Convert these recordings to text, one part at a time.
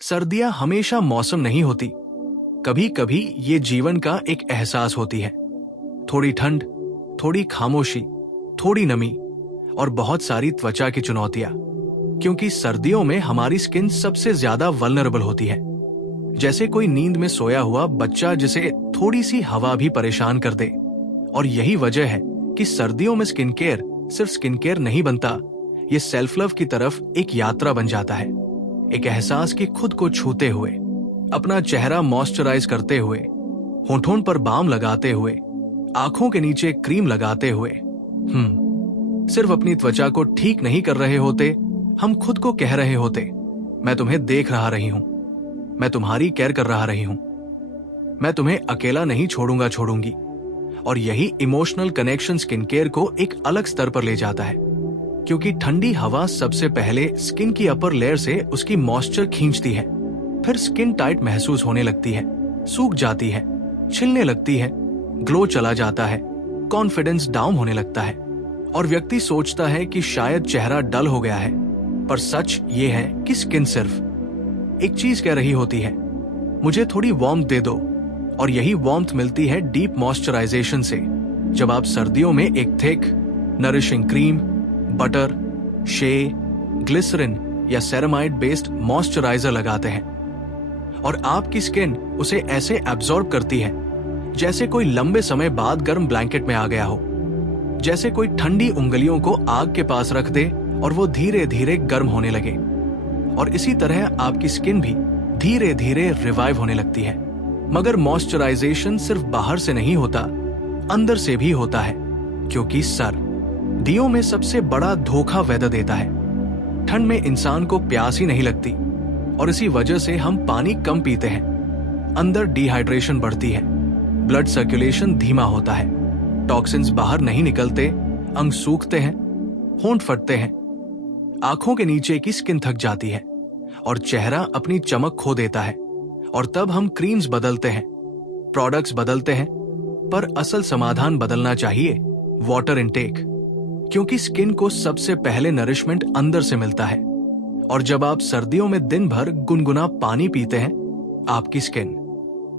सर्दियां हमेशा मौसम नहीं होती, कभी कभी ये जीवन का एक एहसास होती है। थोड़ी ठंड, थोड़ी खामोशी, थोड़ी नमी और बहुत सारी त्वचा की चुनौतियां। क्योंकि सर्दियों में हमारी स्किन सबसे ज्यादा वल्नरेबल होती है। जैसे कोई नींद में सोया हुआ बच्चा जिसे थोड़ी सी हवा भी परेशान कर दे। और यही वजह है कि सर्दियों में स्किन केयर सिर्फ स्किन केयर नहीं बनता, ये सेल्फ लव की तरफ एक यात्रा बन जाता है। एक एहसास कि खुद को छूते हुए, अपना चेहरा मॉइस्चराइज करते हुए, होठों पर बाम लगाते हुए, आंखों के नीचे क्रीम लगाते हुए सिर्फ अपनी त्वचा को ठीक नहीं कर रहे होते, हम खुद को कह रहे होते, मैं तुम्हें देख रही हूं, मैं तुम्हारी केयर कर रही हूं, मैं तुम्हें अकेला नहीं छोड़ूंगी। और यही इमोशनल कनेक्शन स्किन केयर को एक अलग स्तर पर ले जाता है। क्योंकि ठंडी हवा सबसे पहले स्किन की अपर लेयर से उसकी मॉइस्चर खींचती है, फिर स्किन टाइट महसूस होने लगती है, सूख जाती है, छिलने लगती है, ग्लो चला जाता है, कॉन्फिडेंस डाउन होने लगता है और व्यक्ति सोचता है कि शायद चेहरा डल हो गया है। पर सच ये है कि स्किन सिर्फ एक चीज कह रही होती है, मुझे थोड़ी वार्मथ दे दो। और यही वार्मथ मिलती है डीप मॉइस्चराइजेशन से। जब आप सर्दियों में एक थिक नरिशिंग क्रीम, बटर, शे, ग्लिसरीन या सेरामाइड बेस्ड मॉइस्चराइजर लगाते हैं और आपकी स्किन उसे ऐसे एब्जॉर्ब करती है जैसे कोई लंबे समय बाद गर्म ब्लैंकेट में आ गया हो, जैसे कोई ठंडी उंगलियों को आग के पास रख दे और वो धीरे धीरे गर्म होने लगे। और इसी तरह आपकी स्किन भी धीरे धीरे रिवाइव होने लगती है। मगर मॉइस्चराइजेशन सिर्फ बाहर से नहीं होता, अंदर से भी होता है। क्योंकि सर्दियों में सबसे बड़ा धोखा वेदर देता है। ठंड में इंसान को प्यास ही नहीं लगती और इसी वजह से हम पानी कम पीते हैं। अंदर डिहाइड्रेशन बढ़ती है, ब्लड सर्कुलेशन धीमा होता है, टॉक्सिन्स बाहर नहीं निकलते, अंग सूखते हैं, होंठ फटते हैं, आंखों के नीचे की स्किन थक जाती है और चेहरा अपनी चमक खो देता है। और तब हम क्रीम्स बदलते हैं, प्रोडक्ट्स बदलते हैं, पर असल समाधान बदलना चाहिए वाटर इनटेक। क्योंकि स्किन को सबसे पहले नरिशमेंट अंदर से मिलता है। और जब आप सर्दियों में दिन भर गुनगुना पानी पीते हैं, आपकी स्किन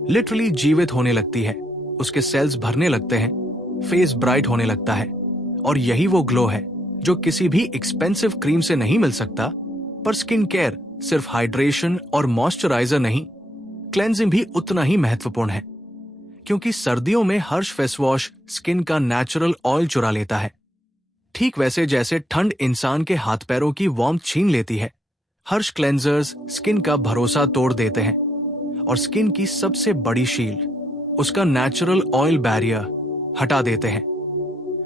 लिटरली जीवित होने लगती है, उसके सेल्स भरने लगते हैं, फेस ब्राइट होने लगता है। और यही वो ग्लो है जो किसी भी एक्सपेंसिव क्रीम से नहीं मिल सकता। पर स्किन केयर सिर्फ हाइड्रेशन और मॉइस्चराइजर नहीं, क्लेंजिंग भी उतना ही महत्वपूर्ण है। क्योंकि सर्दियों में हर्ष फेस वॉश स्किन का नेचुरल ऑयल चुरा लेता है। ठीक वैसे जैसे ठंड इंसान के हाथ पैरों की वार्मथ छीन लेती है, हर्ष क्लेंजर्स स्किन का भरोसा तोड़ देते हैं। और स्किन की सबसे बड़ी शील्ड, उसका नेचुरल ऑयल बैरियर हटा देते हैं।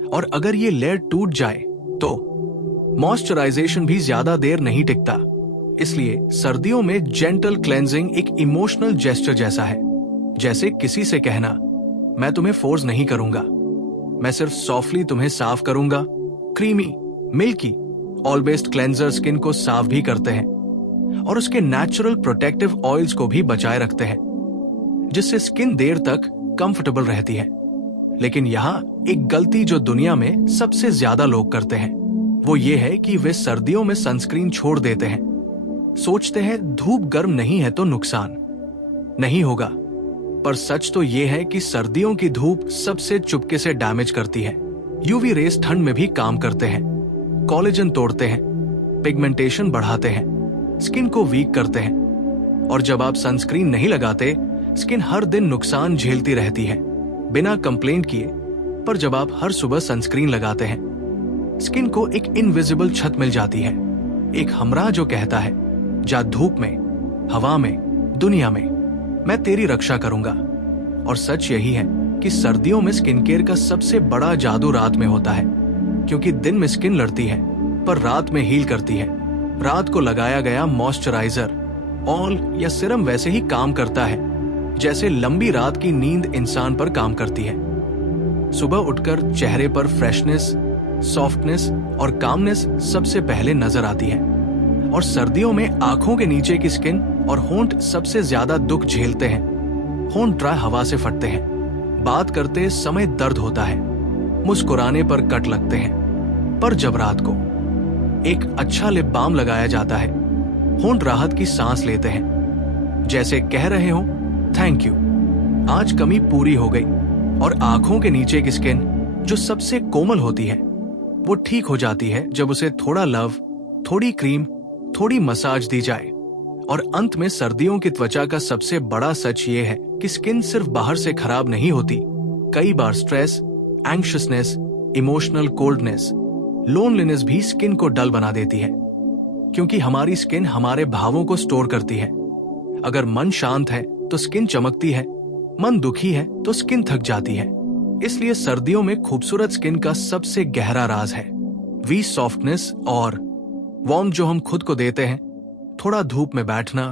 और अगर ये लेयर टूट जाए तो मॉइस्चराइजेशन भी ज्यादा देर नहीं टिकता। इसलिए सर्दियों में जेंटल क्लेंजिंग एक इमोशनल जेस्चर जैसा है। जैसे किसी से कहना, मैं तुम्हें फोर्स नहीं करूंगा, मैं सिर्फ सॉफ्टली तुम्हें साफ करूंगा। Creamy, milky, oil based cleanser skin को साफ भी करते हैं और उसके नेचुरल प्रोटेक्टिव ऑयल्स को भी बचाए रखते हैं, जिससे स्किन देर तक कंफर्टेबल रहती है। लेकिन यहाँ एक गलती जो दुनिया में सबसे ज्यादा लोग करते हैं, वो ये है कि वे सर्दियों में सनस्क्रीन छोड़ देते हैं। सोचते हैं धूप गर्म नहीं है तो नुकसान नहीं होगा। पर सच तो ये है कि सर्दियों की धूप सबसे चुपके से डैमेज करती है। यूवी रेस ठंड में भी काम करते हैं, कोलेजन तोड़ते हैं, पिगमेंटेशन बढ़ाते हैं, स्किन को वीक करते हैं। और जब आप सनस्क्रीन नहीं लगाते, स्किन हर दिन नुकसान झेलती रहती है बिना कंप्लेंट किए। पर जब आप हर सुबह सनस्क्रीन लगाते हैं, स्किन को एक इनविजिबल छत मिल जाती है, एक हमराह जो कहता है, जा धूप में, हवा में, दुनिया में, मैं तेरी रक्षा करूंगा। और सच यही है कि सर्दियों में स्किन केयर का सबसे बड़ा जादू रात में होता है। क्योंकि दिन में स्किन लड़ती है, पर रात में हील करती है। रात को लगाया गया मॉइस्चराइजर, ऑयल या सीरम वैसे ही काम करता है जैसे लंबी रात की नींद इंसान पर काम करती है। सुबह उठकर चेहरे पर फ्रेशनेस, सॉफ्टनेस और कामनेस सबसे पहले नजर आती है। और सर्दियों में आंखों के नीचे की स्किन और होंठ सबसे ज्यादा दुख झेलते हैं। होंठ ड्राई हवा से फटते हैं, बात करते समय दर्द होता है, मुस्कुराने पर कट लगते हैं। पर जब रात को एक अच्छा लिप बाम लगाया जाता है, होंठ राहत की सांस लेते हैं जैसे कह रहे हो थैंक यू, आज कमी पूरी हो गई। और आंखों के नीचे की स्किन जो सबसे कोमल होती है वो ठीक हो जाती है जब उसे थोड़ा लव, थोड़ी क्रीम, थोड़ी मसाज दी जाए। और अंत में सर्दियों की त्वचा का सबसे बड़ा सच ये है कि स्किन सिर्फ बाहर से खराब नहीं होती। कई बार स्ट्रेस, एंग्शियसनेस, इमोशनल कोल्डनेस, लोनलीनेस भी स्किन को डल बना देती है, क्योंकि हमारी स्किन हमारे भावों को स्टोर करती है। अगर मन शांत है तो स्किन चमकती है, मन दुखी है तो स्किन थक जाती है। इसलिए सर्दियों में खूबसूरत स्किन का सबसे गहरा राज है वी सॉफ्टनेस और वार्मथ जो हम खुद को देते हैं। थोड़ा धूप में बैठना,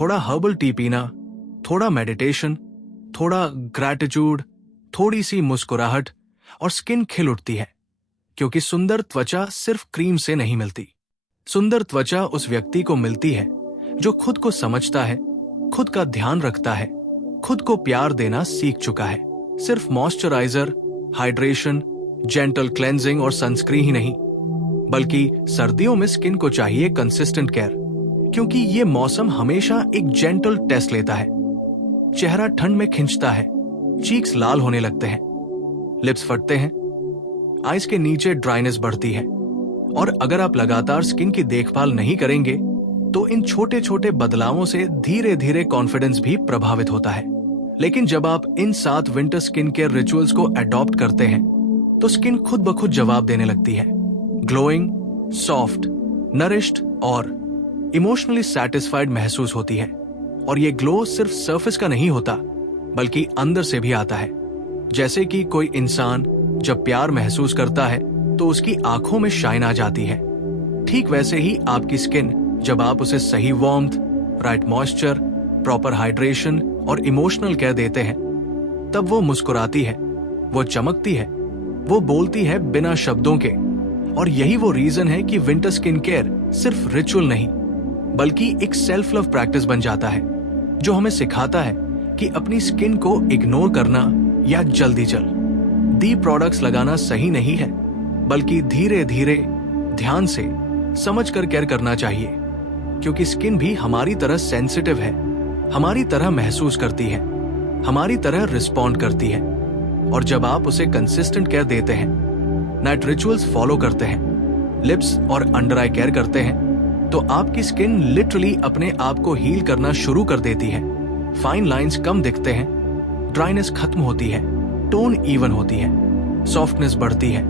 थोड़ा हर्बल टी पीना, थोड़ा मेडिटेशन, थोड़ा ग्रैटिट्यूड, थोड़ी सी मुस्कुराहट और स्किन खिल उठती है। क्योंकि सुंदर त्वचा सिर्फ क्रीम से नहीं मिलती। सुंदर त्वचा उस व्यक्ति को मिलती है जो खुद को समझता है, खुद का ध्यान रखता है, खुद को प्यार देना सीख चुका है। सिर्फ मॉइस्चराइजर, हाइड्रेशन, जेंटल क्लेंजिंग और सनस्क्रीन ही नहीं, बल्कि सर्दियों में स्किन को चाहिए कंसिस्टेंट केयर, क्योंकि ये मौसम हमेशा एक जेंटल टेस्ट लेता है। चेहरा ठंड में खिंचता है, चीक्स लाल होने लगते हैं, लिप्स फटते हैं, आईज के नीचे ड्राइनेस बढ़ती है। और अगर आप लगातार स्किन की देखभाल नहीं करेंगे तो इन छोटे छोटे बदलावों से धीरे धीरे कॉन्फिडेंस भी प्रभावित होता है। लेकिन जब आप इन 7 विंटर स्किन केयर रिचुअल्स को अडॉप्ट करते हैं तो स्किन खुद ब खुद जवाब देने लगती है। ग्लोइंग, सॉफ्ट, नरिश्ड और इमोशनली सैटिस्फाइड महसूस होती है। और ये ग्लो सिर्फ सरफेस का नहीं होता, बल्कि अंदर से भी आता है। जैसे कि कोई इंसान जब प्यार महसूस करता है तो उसकी आंखों में शाइन आ जाती है, ठीक वैसे ही आपकी स्किन जब आप उसे सही warmth, right moisture, proper hydration और इमोशनल केयर देते हैं, तब वो मुस्कुराती है, वो चमकती है, वो बोलती है बिना शब्दों के। और यही वो रीजन है कि विंटर स्किन केयर सिर्फ रिचुअल नहीं, बल्कि एक सेल्फ लव प्रैक्टिस बन जाता है, जो हमें सिखाता है कि अपनी स्किन को इग्नोर करना या जल्दी दी प्रोडक्ट्स लगाना सही नहीं है, बल्कि धीरे धीरे ध्यान से समझ कर केयर करना चाहिए। क्योंकि स्किन भी हमारी तरह सेंसिटिव है, हमारी तरह महसूस करती है, हमारी तरह रिस्पॉन्ड करती है। और जब आप उसे कंसिस्टेंट केयर देते हैं, नाइट रिचुअल्स फॉलो करते हैं, लिप्स और अंडर आई केयर करते हैं, तो आपकी स्किन लिटरली अपने आप को हील करना शुरू कर देती है। फाइन लाइंस कम दिखते हैं, ड्राइनेस खत्म होती है, टोन इवन होती है, सॉफ्टनेस बढ़ती है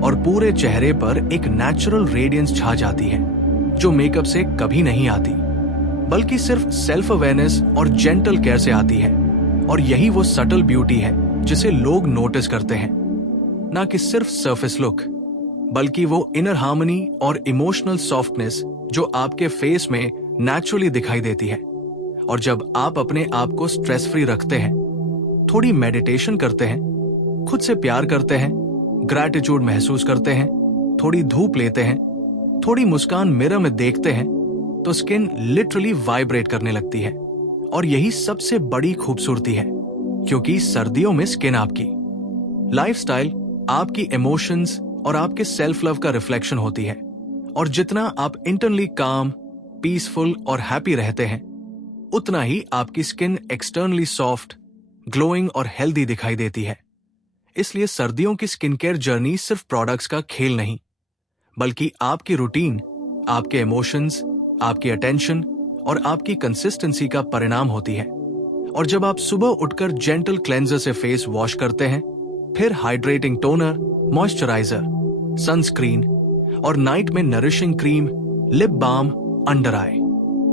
और पूरे चेहरे पर एक नेचुरल रेडियंस छा जाती है, जो मेकअप से कभी नहीं आती, बल्कि सिर्फ सेल्फ अवेयरनेस और जेंटल केयर से आती है। और यही वो सटल ब्यूटी है जिसे लोग नोटिस करते हैं, ना कि सिर्फ सरफेस लुक, बल्कि वो इनर हार्मनी और इमोशनल सॉफ्टनेस जो आपके फेस में नेचुरली दिखाई देती है। और जब आप अपने आप को स्ट्रेस फ्री रखते हैं, थोड़ी मेडिटेशन करते हैं, खुद से प्यार करते हैं, ग्रैटिट्यूड महसूस करते हैं, थोड़ी धूप लेते हैं, थोड़ी मुस्कान मिरर में देखते हैं, तो स्किन लिटरली वाइब्रेट करने लगती है। और यही सबसे बड़ी खूबसूरती है, क्योंकि सर्दियों में स्किन आपकी लाइफस्टाइल, आपकी इमोशंस और आपके सेल्फ लव का रिफ्लेक्शन होती है। और जितना आप इंटरनली काम, पीसफुल और हैप्पी रहते हैं, उतना ही आपकी स्किन एक्सटर्नली सॉफ्ट, ग्लोइंग और हेल्दी दिखाई देती है। इसलिए सर्दियों की स्किन केयर जर्नी सिर्फ प्रोडक्ट्स का खेल नहीं, बल्कि आपकी रूटीन, आपके इमोशंस, आपकी अटेंशन और आपकी कंसिस्टेंसी का परिणाम होती है। और जब आप सुबह उठकर जेंटल क्लेंजर से फेस वॉश करते हैं, फिर हाइड्रेटिंग टोनर, मॉइस्चराइजर, सनस्क्रीन और नाइट में nourishing cream, lip balm, under eye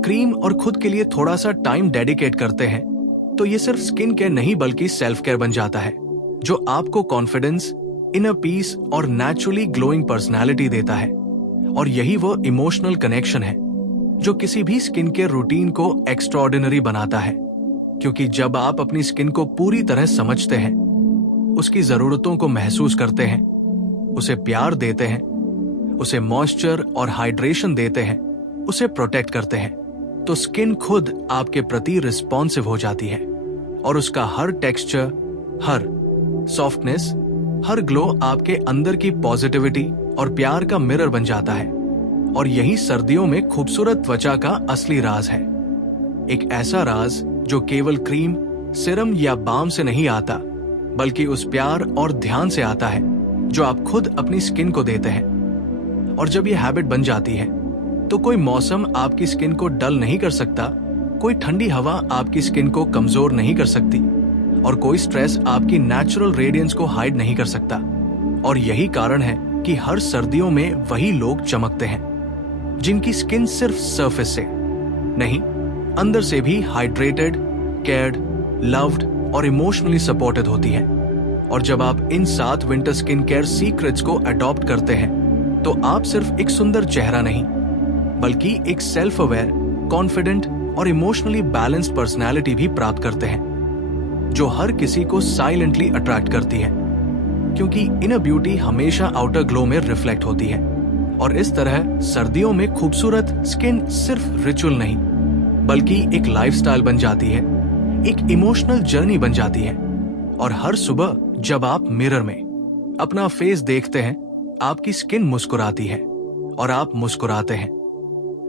cream और खुद के लिए थोड़ा सा टाइम डेडिकेट करते हैं, तो ये सिर्फ स्किन केयर नहीं बल्कि सेल्फ केयर बन जाता है, जो आपको कॉन्फिडेंस, इनर पीस और नेचुरली ग्लोइंग पर्सनालिटी देता है। और यही वो इमोशनल कनेक्शन है जो किसी भी स्किन केयर रूटीन को एक्स्ट्राऑर्डिनरी बनाता है। क्योंकि जब आप अपनी स्किन को पूरी तरह समझते हैं, उसकी जरूरतों को महसूस करते हैं, उसे प्यार देते हैं, उसे मॉइस्चर और हाइड्रेशन देते हैं, उसे प्रोटेक्ट करते हैं, तो स्किन खुद आपके प्रति रिस्पॉन्सिव हो जाती है। और उसका हर टेक्सचर, हर सॉफ्टनेस, हर ग्लो आपके अंदर की पॉजिटिविटी और प्यार का मिरर बन जाता है। और यही सर्दियों में खूबसूरत त्वचा का असली राज है। एक ऐसा राज जो केवल क्रीम, सिरम या बाम से नहीं आता, बल्कि उस प्यार और ध्यान से आता है जो आप खुद अपनी स्किन को देते हैं। और जब ये हैबिट बन जाती है तो कोई मौसम आपकी स्किन को डल नहीं कर सकता, कोई ठंडी हवा आपकी स्किन को कमजोर नहीं कर सकती, और कोई स्ट्रेस आपकी नेचुरल रेडियंस को हाइड नहीं कर सकता। और यही कारण है कि हर सर्दियों में वही लोग चमकते हैं जिनकी स्किन सिर्फ सरफेस से नहीं, अंदर से भी हाइड्रेटेड, केयर्ड, लव्ड और इमोशनली सपोर्टेड होती है। और जब आप इन 7 विंटर स्किन केयर सीक्रेट्स को अडॉप्ट करते हैं तो आप सिर्फ एक सुंदर चेहरा नहीं, बल्कि एक सेल्फ अवेयर, कॉन्फिडेंट और इमोशनली बैलेंस्ड पर्सनैलिटी भी प्राप्त करते हैं जो हर किसी को साइलेंटली अट्रैक्ट करती है, क्योंकि इनर ब्यूटी हमेशा आउटर ग्लो में रिफ्लेक्ट होती है। और इस तरह सर्दियों में खूबसूरत स्किन सिर्फ रिचुअल नहीं, बल्कि एक लाइफस्टाइल बन जाती है, एक इमोशनल जर्नी बन जाती है। और हर सुबह जब आप मिरर में अपना फेस देखते हैं, आपकी स्किन मुस्कुराती है और आप मुस्कुराते हैं।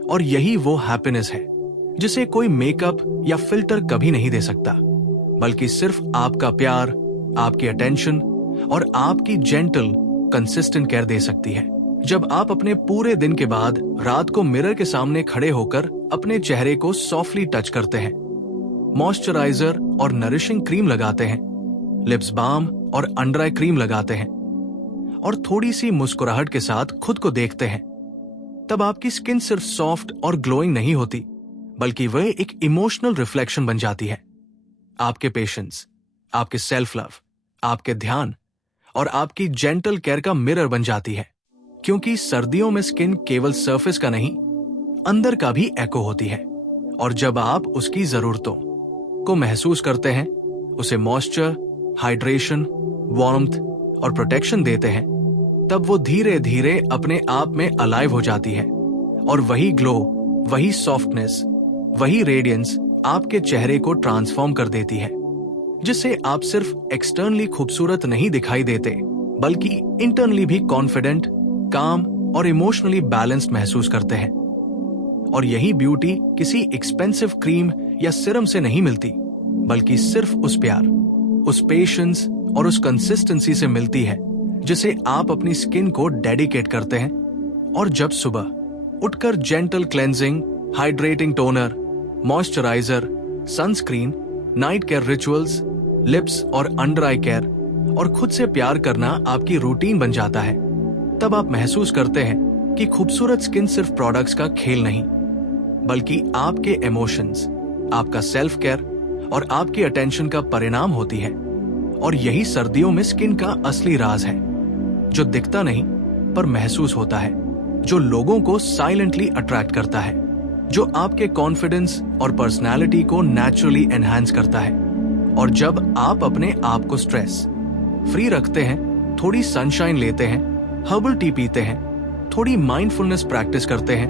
और यही वो हैप्पीनेस है जिसे कोई मेकअप या फिल्टर कभी नहीं दे सकता, बल्कि सिर्फ आपका प्यार, आपकी अटेंशन और आपकी जेंटल, कंसिस्टेंट केयर दे सकती है। जब आप अपने पूरे दिन के बाद रात को मिरर के सामने खड़े होकर अपने चेहरे को सॉफ्टली टच करते हैं, मॉइस्चराइजर और नरिशिंग क्रीम लगाते हैं, लिप्स बाम और अंडर आई क्रीम लगाते हैं और थोड़ी सी मुस्कुराहट के साथ खुद को देखते हैं, तब आपकी स्किन सिर्फ सॉफ्ट और ग्लोइंग नहीं होती, बल्कि वह एक इमोशनल रिफ्लेक्शन बन जाती है। आपके पेशेंस, आपके सेल्फ लव, आपके ध्यान और आपकी जेंटल केयर का मिरर बन जाती है। क्योंकि सर्दियों में स्किन केवल सरफेस का नहीं, अंदर का भी एको होती है। और जब आप उसकी जरूरतों को महसूस करते हैं, उसे मॉइस्चर, हाइड्रेशन, वार्मथ और प्रोटेक्शन देते हैं, तब वो धीरे धीरे अपने आप में अलाइव हो जाती है। और वही ग्लो, वही सॉफ्टनेस, वही रेडियंस आपके चेहरे को ट्रांसफॉर्म कर देती है, जिससे आप सिर्फ एक्सटर्नली खूबसूरत नहीं दिखाई देते, बल्कि इंटरनली भी कॉन्फिडेंट, काम और इमोशनली बैलेंस्ड महसूस करते हैं। और यही ब्यूटी किसी एक्सपेंसिव क्रीम या सिरम से नहीं मिलती, बल्कि सिर्फ उस प्यार, उस पेशेंस और उस कंसिस्टेंसी से मिलती है जिसे आप अपनी स्किन को डेडिकेट करते हैं। और जब सुबह उठकर gentle cleansing, hydrating toner, moisturiser, sunscreen, night care rituals, lips और अंडर आई केयर और खुद से प्यार करना आपकी रूटीन बन जाता है, तब आप महसूस करते हैं कि खूबसूरत स्किन सिर्फ प्रोडक्ट्स का खेल नहीं, बल्कि आपके इमोशंस, आपका सेल्फ केयर और आपकी अटेंशन का परिणाम होती है। और यही सर्दियों में स्किन का असली राज है, जो दिखता नहीं पर महसूस होता है, जो लोगों को साइलेंटली अट्रैक्ट करता है, जो आपके कॉन्फिडेंस और पर्सनालिटी को नेचुरली एनहांस करता है। और जब आप अपने आप को स्ट्रेस फ्री रखते हैं, थोड़ी सनशाइन लेते हैं, हर्बल टी पीते हैं, थोड़ी माइंडफुलनेस प्रैक्टिस करते हैं,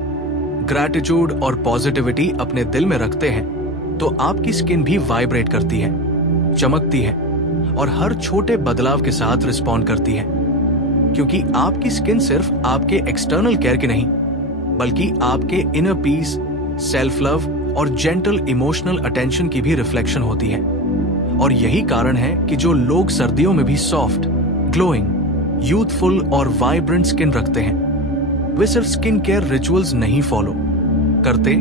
ग्रैटिट्यूड और पॉजिटिविटी अपने दिल में रखते हैं, तो आपकी स्किन भी वाइब्रेट करती है, चमकती है और हर छोटे बदलाव के साथ रिस्पॉन्ड करती है। क्योंकि आपकी स्किन सिर्फ आपके एक्सटर्नल केयर की नहीं, बल्कि आपके इनर पीस, सेल्फ लव और जेंटल इमोशनल अटेंशन की भी रिफ्लेक्शन होती है। और यही कारण है कि जो लोग सर्दियों में भी सॉफ्ट, ग्लोइंग, यूथफुल और वाइब्रेंट स्किन रखते हैं, वे सिर्फ स्किन केयर रिचुअल्स नहीं फॉलो करते,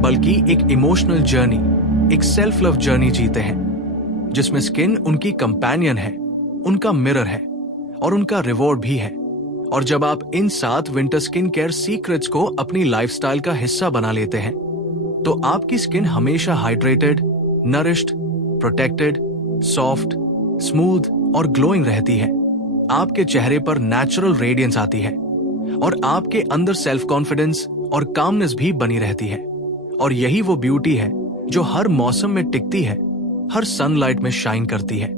बल्कि एक इमोशनल जर्नी, एक सेल्फ लव जर्नी जीते हैं, जिसमें स्किन उनकी कंपेनियन है, उनका मिरर है और उनका रिवॉर्ड भी है। और जब आप इन 7 विंटर स्किन केयर सीक्रेट्स को अपनी लाइफस्टाइल का हिस्सा बना लेते हैं, तो आपकी स्किन हमेशा hydrated, nourished, protected, soft, smooth और ग्लोइंग रहती है। आपके चेहरे पर नेचुरल रेडियंस आती है और आपके अंदर सेल्फ कॉन्फिडेंस और कामनेस भी बनी रहती है। और यही वो ब्यूटी है जो हर मौसम में टिकती है, हर सनलाइट में शाइन करती है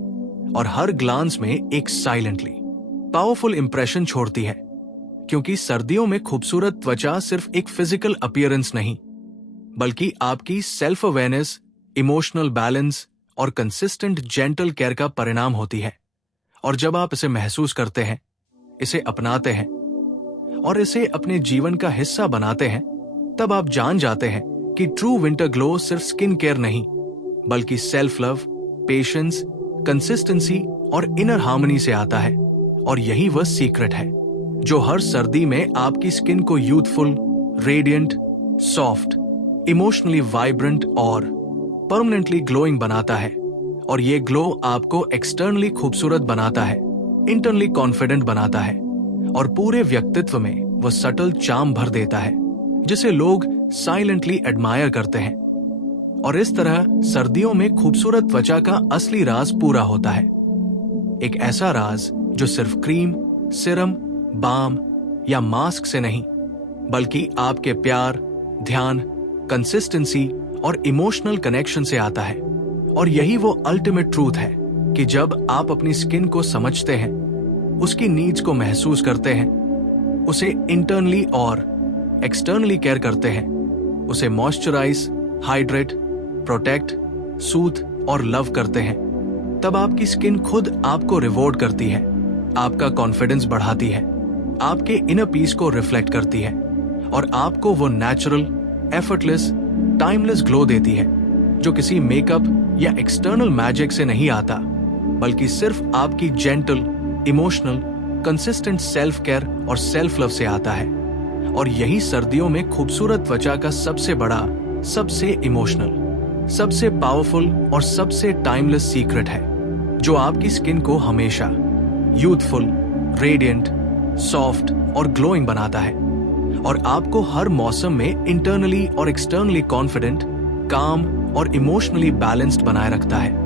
और हर ग्लांस में एक साइलेंटली पावरफुल इंप्रेशन छोड़ती है। क्योंकि सर्दियों में खूबसूरत त्वचा सिर्फ एक फिजिकल अपीयरेंस नहीं, बल्कि आपकी सेल्फ अवेयरनेस, इमोशनल बैलेंस और कंसिस्टेंट जेंटल केयर का परिणाम होती है। और जब आप इसे महसूस करते हैं, इसे अपनाते हैं और इसे अपने जीवन का हिस्सा बनाते हैं, तब आप जान जाते हैं कि ट्रू विंटर ग्लो सिर्फ स्किन केयर नहीं, बल्कि सेल्फ लव, पेशेंस, कंसिस्टेंसी और इनर हार्मनी से आता है। और यही वह सीक्रेट है जो हर सर्दी में आपकी स्किन को youthful, radiant, soft, emotionally vibrant और परमानेंटली ग्लोइंग बनाता है। और ये ग्लो आपको एक्सटर्नली खूबसूरत बनाता है, इंटरनली कॉन्फिडेंट बनाता है और पूरे व्यक्तित्व में वह सटल चार्म भर देता है जिसे लोग साइलेंटली एडमायर करते हैं। और इस तरह सर्दियों में खूबसूरत त्वचा का असली राज पूरा होता है। एक ऐसा राज जो सिर्फ क्रीम, सिरम, बाम या मास्क से नहीं, बल्कि आपके प्यार, ध्यान, कंसिस्टेंसी और इमोशनल कनेक्शन से आता है। और यही वो अल्टीमेट ट्रूथ है कि जब आप अपनी स्किन को समझते हैं, उसकी नीड्स को महसूस करते हैं, उसे इंटरनली और एक्सटर्नली केयर करते हैं, उसे मॉइस्चराइज, हाइड्रेट, प्रोटेक्ट, सूथ और लव करते हैं, तब आपकी स्किन खुद आपको रिवॉर्ड करती है, आपका कॉन्फिडेंस बढ़ाती है, आपके इनर पीस को रिफ्लेक्ट करती है और आपको वो नेचुरल, एफर्टलेस, टाइमलेस ग्लो देती है जो किसी मेकअप या एक्सटर्नल मैजिक से नहीं आता, बल्कि सिर्फ आपकी gentle, emotional, consistent self care और सेल्फ लव से आता है। और यही सर्दियों में खूबसूरत त्वचा का सबसे बड़ा, सबसे इमोशनल, सबसे पावरफुल और सबसे टाइमलेस सीक्रेट है जो आपकी स्किन को हमेशा यूथफुल, रेडिएंट, सॉफ्ट और ग्लोइंग बनाता है और आपको हर मौसम में इंटरनली और एक्सटर्नली कॉन्फिडेंट, काम और इमोशनली बैलेंस्ड बनाए रखता है।